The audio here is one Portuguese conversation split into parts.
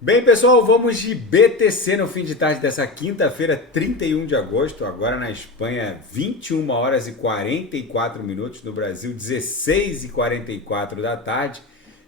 Bem, pessoal, vamos de BTC no fim de tarde dessa quinta-feira, 31 de agosto. Agora na Espanha, 21 horas e 44 minutos. No Brasil, 16 e 44 da tarde.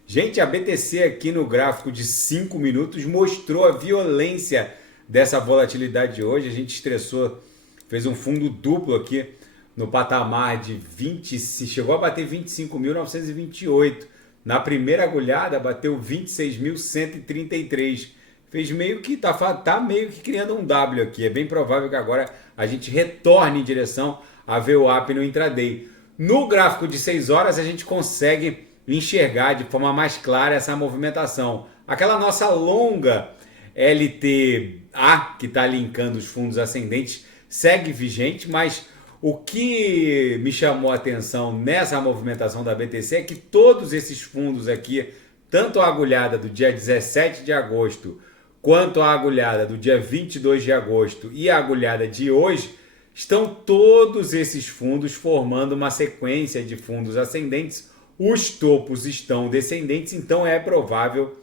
Gente, a BTC aqui no gráfico de 5 minutos mostrou a violência dessa volatilidade de hoje. A gente estressou, fez um fundo duplo aqui no patamar de 20, chegou a bater 25.928. Na primeira agulhada bateu 26.133. Fez meio que tá meio que criando um W aqui. É bem provável que agora a gente retorne em direção a VWAP no intraday. No gráfico de 6 horas a gente consegue enxergar de forma mais clara essa movimentação. Aquela nossa longa LTA que está linkando os fundos ascendentes segue vigente, mas o que me chamou a atenção nessa movimentação da BTC é que todos esses fundos aqui, tanto a agulhada do dia 17 de agosto, quanto a agulhada do dia 22 de agosto e a agulhada de hoje, estão todos esses fundos formando uma sequência de fundos ascendentes. Os topos estão descendentes, então é provável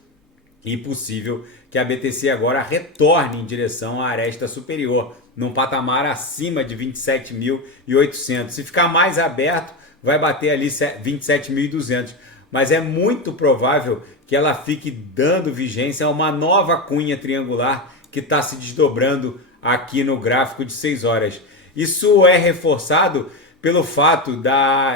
e possível que a BTC agora retorne em direção à aresta superior, num patamar acima de 27.800. Se ficar mais aberto, vai bater ali 27.200. Mas é muito provável que ela fique dando vigência a uma nova cunha triangular que está se desdobrando aqui no gráfico de 6 horas. Isso é reforçado pelo fato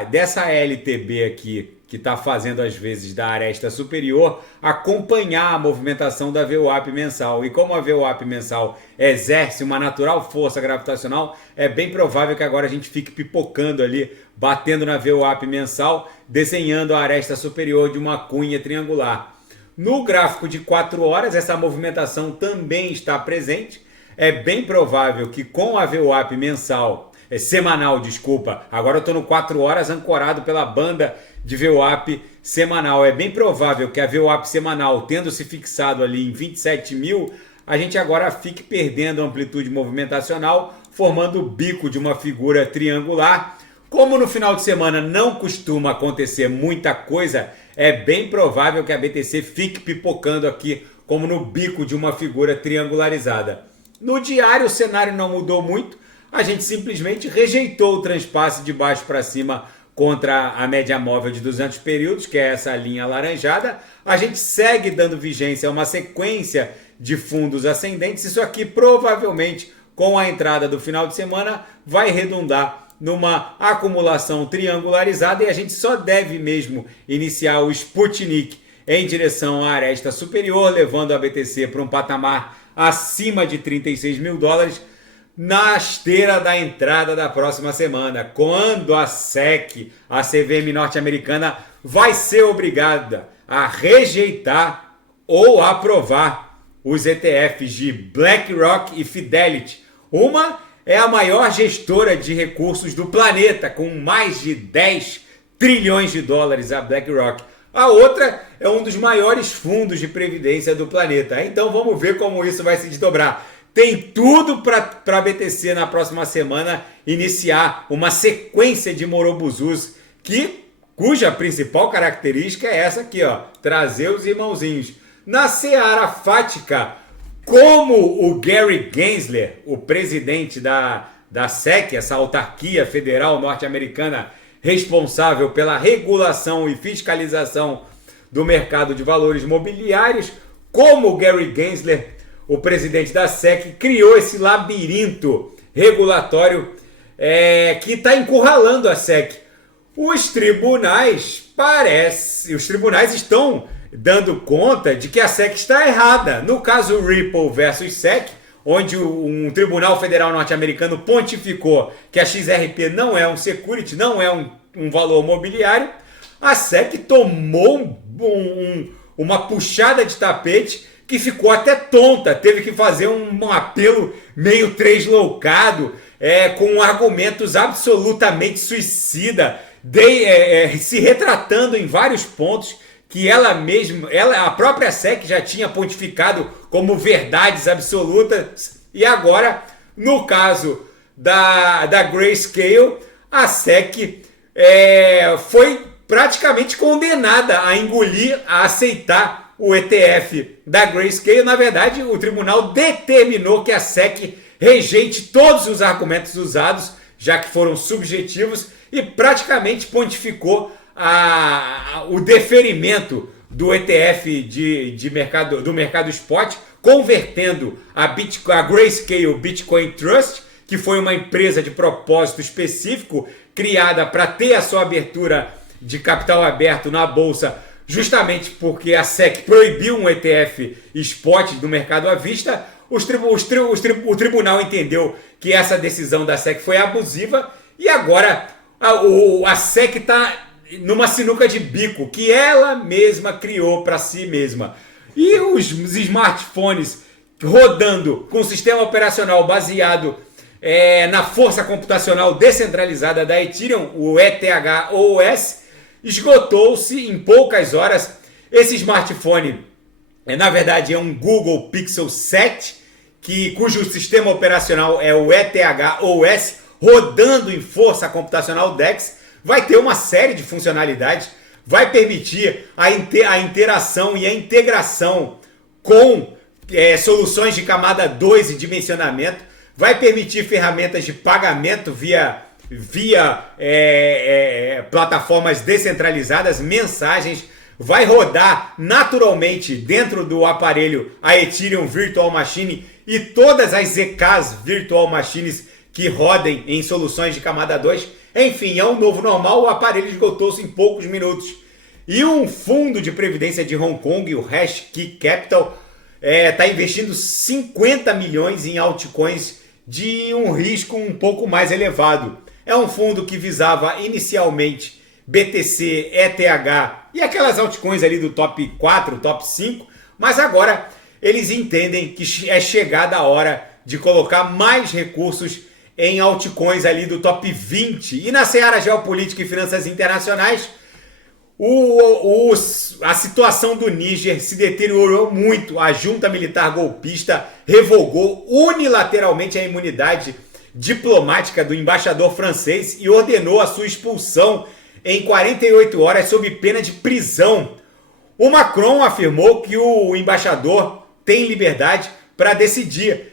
dessa LTB aqui, que está fazendo às vezes da aresta superior, acompanhar a movimentação da VWAP mensal. E como a VWAP mensal exerce uma natural força gravitacional, é bem provável que agora a gente fique pipocando ali, batendo na VWAP mensal, desenhando a aresta superior de uma cunha triangular. No gráfico de 4 horas, essa movimentação também está presente. É bem provável que com a VWAP semanal, desculpa, agora eu estou no 4 horas ancorado pela banda de VWAP semanal. É bem provável que a VWAP semanal, tendo se fixado ali em 27 mil, a gente agora fique perdendo a amplitude movimentacional, formando o bico de uma figura triangular. Como no final de semana não costuma acontecer muita coisa, é bem provável que a BTC fique pipocando aqui como no bico de uma figura triangularizada. No diário o cenário não mudou muito, a gente simplesmente rejeitou o transpasse de baixo para cima contra a média móvel de 200 períodos, que é essa linha alaranjada. A gente segue dando vigência a uma sequência de fundos ascendentes. Isso aqui provavelmente, com a entrada do final de semana, vai redundar numa acumulação triangularizada e a gente só deve mesmo iniciar o Sputnik em direção à aresta superior, levando a BTC para um patamar acima de 36 mil dólares, na esteira da entrada da próxima semana, quando a SEC, a CVM norte-americana, vai ser obrigada a rejeitar ou aprovar os ETFs de BlackRock e Fidelity. Uma é a maior gestora de recursos do planeta, com mais de 10 trilhões de dólares, a BlackRock. A outra é um dos maiores fundos de previdência do planeta. Então vamos ver como isso vai se desdobrar. Tem tudo para a BTC na próxima semana iniciar uma sequência de morobuzus cuja principal característica é essa aqui, ó, trazer os irmãozinhos. Na seara fática, como o Gary Gensler, o presidente da SEC, essa autarquia federal norte-americana responsável pela regulação e fiscalização do mercado de valores mobiliários, como o Gary Gensler, o presidente da SEC, criou esse labirinto regulatório que está encurralando a SEC. Os tribunais estão dando conta de que a SEC está errada. No caso Ripple versus SEC, onde um tribunal federal norte-americano pontificou que a XRP não é um security, não é um valor mobiliário, a SEC tomou uma puxada de tapete que ficou até tonta, teve que fazer um apelo meio tresloucado, com argumentos absolutamente suicida, se retratando em vários pontos que a própria SEC já tinha pontificado como verdades absolutas, e agora, no caso da Grayscale, a SEC foi praticamente condenada a engolir, a aceitar o ETF da Grayscale. Na verdade, o tribunal determinou que a SEC rejeite todos os argumentos usados, já que foram subjetivos, e praticamente pontificou o deferimento do ETF do mercado spot, convertendo a Grayscale Bitcoin Trust, que foi uma empresa de propósito específico criada para ter a sua abertura de capital aberto na bolsa, justamente porque a SEC proibiu um ETF spot do mercado à vista. O tribunal entendeu que essa decisão da SEC foi abusiva e agora a SEC está numa sinuca de bico que ela mesma criou para si mesma. E os smartphones rodando com sistema operacional baseado na força computacional descentralizada da Ethereum, o ETH-OS, esgotou-se em poucas horas. Esse smartphone, na verdade, é um Google Pixel 7, cujo sistema operacional é o ETH-OS, rodando em força computacional DEX. Vai ter uma série de funcionalidades, vai permitir a interação e a integração com soluções de camada 2 e dimensionamento, vai permitir ferramentas de pagamento via plataformas descentralizadas, mensagens, vai rodar naturalmente dentro do aparelho a Ethereum Virtual Machine e todas as ZKs Virtual Machines que rodem em soluções de camada 2. Enfim, é um novo normal, o aparelho esgotou-se em poucos minutos. E um fundo de previdência de Hong Kong, o Hashkey Capital, está investindo 50 milhões em altcoins de um risco um pouco mais elevado. É um fundo que visava inicialmente BTC, ETH e aquelas altcoins ali do top 4, top 5, mas agora eles entendem que é chegada a hora de colocar mais recursos em altcoins ali do top 20. E na seara geopolítica e finanças internacionais, a situação do Níger se deteriorou muito. A junta militar golpista revogou unilateralmente a imunidade diplomática do embaixador francês e ordenou a sua expulsão em 48 horas sob pena de prisão. O Macron afirmou que o embaixador tem liberdade para decidir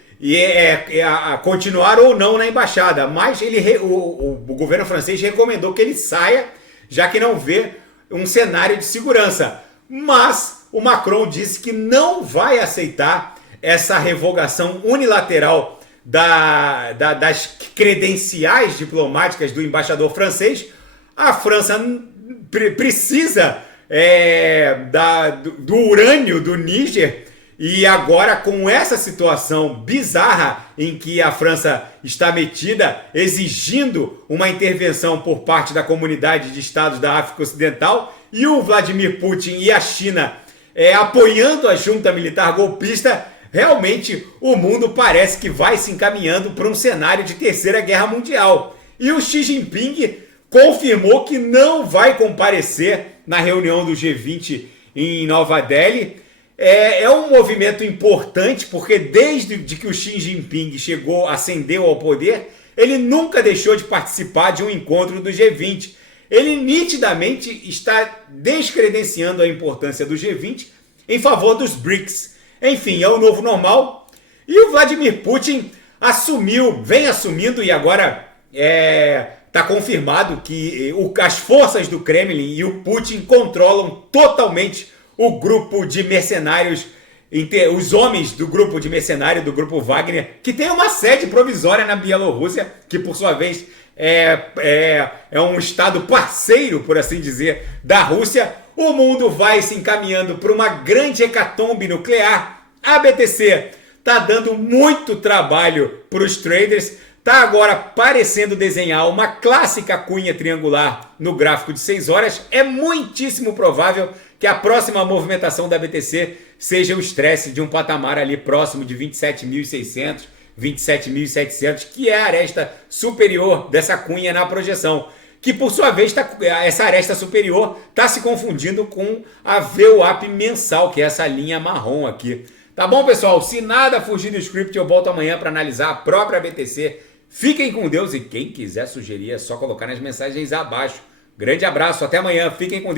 a continuar ou não na embaixada, mas o governo francês recomendou que ele saia, já que não vê um cenário de segurança. Mas o Macron disse que não vai aceitar essa revogação unilateral das credenciais diplomáticas do embaixador francês. A França precisa do urânio do Níger. E agora, com essa situação bizarra em que a França está metida, exigindo uma intervenção por parte da comunidade de estados da África Ocidental, e o Vladimir Putin e a China apoiando a junta militar golpista, realmente o mundo parece que vai se encaminhando para um cenário de terceira guerra mundial. E o Xi Jinping confirmou que não vai comparecer na reunião do G20 em Nova Delhi. É um movimento importante, porque desde que o Xi Jinping ascendeu ao poder, ele nunca deixou de participar de um encontro do G20. Ele nitidamente está descredenciando a importância do G20 em favor dos BRICS. Enfim, é o novo normal. E o Vladimir Putin vem assumindo, e agora está confirmado que as forças do Kremlin e o Putin controlam totalmente o grupo de mercenários, os homens do grupo de mercenário, do grupo Wagner, que tem uma sede provisória na Bielorrússia, que por sua vez é um estado parceiro, por assim dizer, da Rússia. O mundo vai se encaminhando para uma grande hecatombe nuclear. A BTC está dando muito trabalho para os traders, está agora parecendo desenhar uma clássica cunha triangular no gráfico de 6 horas. É muitíssimo provável que a próxima movimentação da BTC seja o estresse de um patamar ali próximo de 27.600, 27.700, que é a aresta superior dessa cunha na projeção, que por sua vez essa aresta superior está se confundindo com a VWAP mensal, que é essa linha marrom aqui. Tá bom, pessoal? Se nada fugir do script, eu volto amanhã para analisar a própria BTC. Fiquem com Deus, e quem quiser sugerir é só colocar nas mensagens abaixo. Grande abraço, até amanhã, fiquem com Deus.